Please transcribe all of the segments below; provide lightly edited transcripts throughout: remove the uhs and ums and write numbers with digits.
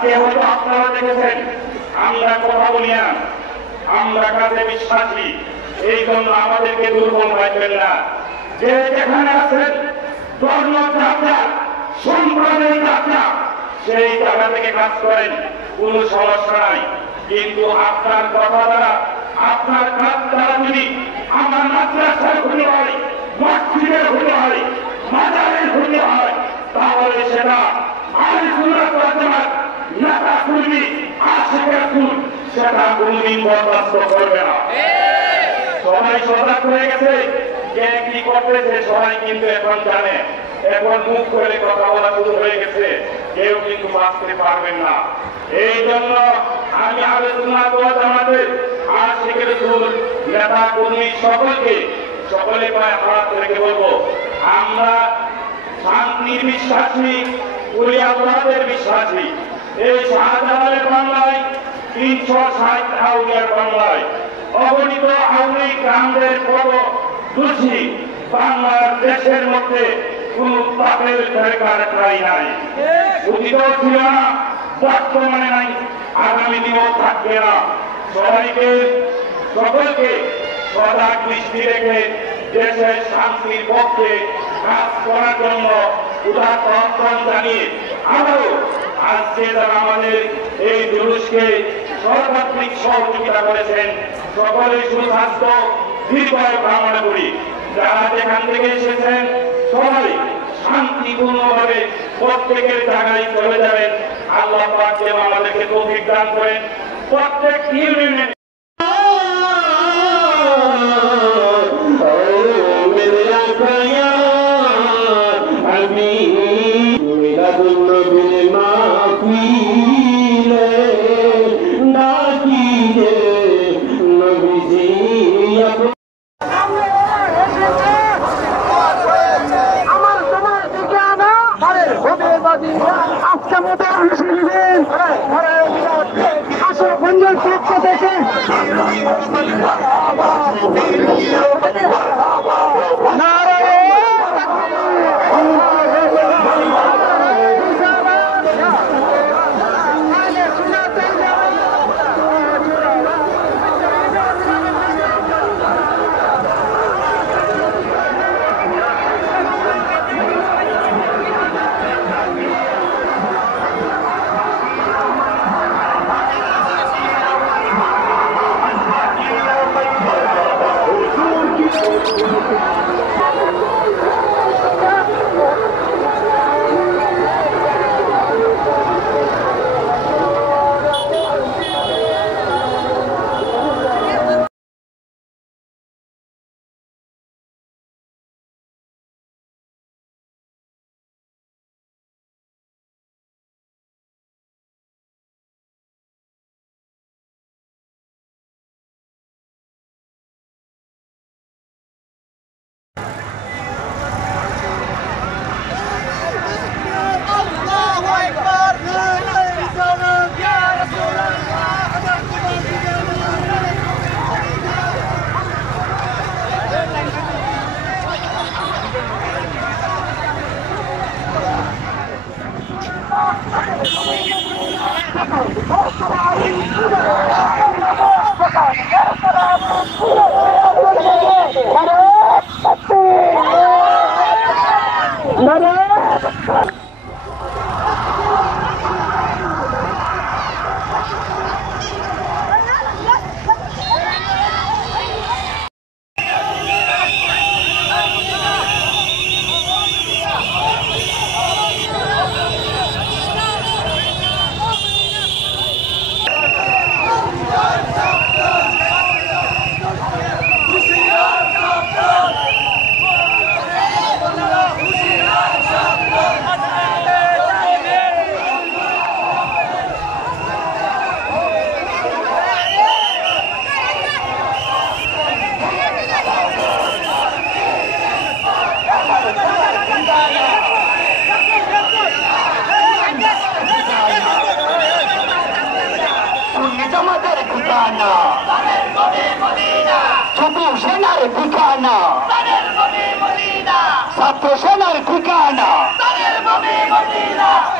আজকে হয়তো আপনারা দেখেছেন আমরা কথা বলি না, আমরা কাজে বিশ্বাসী, এই জন্য আমাদেরকে দুর্বল রাখবেন না। যে যেখানে আছেন ধর্ম যাত্রা সম্প্রদায় যাত্রা সেই জায়গা থেকে কাজ করেন, কোনো সমস্যা নাই। কিন্তু আপনার কথা দ্বারা আপনার কাজ দ্বারা যদি আমার মাদ্রাসার ক্ষতি হয়, মসজিদের ক্ষতি হয়, মাজারের ক্ষতি হয়, তাহলে সেটা আহলে সুন্নাত ওয়াল জামাত নেতা কর্মী আশিকের কুল সেটা কোনদিন বরদাস্ত করবে না। সবাই সজাগ হয়ে গেছে, কে কি করতেছে সবাই কিন্তু এখন জানে। এখন মুখ করে কথা বলা শুরু হয়ে গেছে, কেউ কিন্তু বাঁচতে পারবেন না। এই জন্য আমি আহলে সুন্নাত ওয়াল জামাতের আশিকের কুল নেতা কর্মী সকলে পায়ে হাত রেখে বলবো, আমরা শান্তির বিশ্বাসী, উলিয়াদের বিশ্বাসী। এই শাহজালালের বাংলায় ৩৬০ আউলিয়ার বাংলায় অগণিত আউলি গ্রামদের বড় দোষী বাংলার দেশের মধ্যে কোন পাপের সরকার প্রায় নাই, অতীতও ছিল না, বর্তমানে নাই, আগামী দিনেও থাকবে না। সকলকে সজাগ দৃষ্টি রেখে দেশের শান্তির পক্ষে কাজ করার জন্য উদাত্ত আহ্বান জানিয়ে আবারও আজকে যারা আমাদের এই জুলুসকে সর্বাত্মিক সহযোগিতা করেছেন সকলেই সুস্বাস্থ্য দীর্ঘায়ু কামনা করি। যারা যেখান থেকে এসেছেন সবাই শান্তিপূর্ণভাবে প্রত্যেকের জায়গায় চলে যাবেন। আল্লাহ পাক যেন আমাদেরকে তৌফিক দান করেন। প্রত্যেক ইউনিয়নে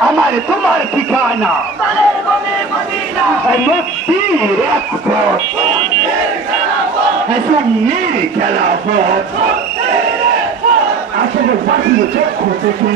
আমার তোমার ঠিকানা মুক্তির এক পথ সুন্নির খেলাফত আসলে জাতীয় চক্ষ থেকে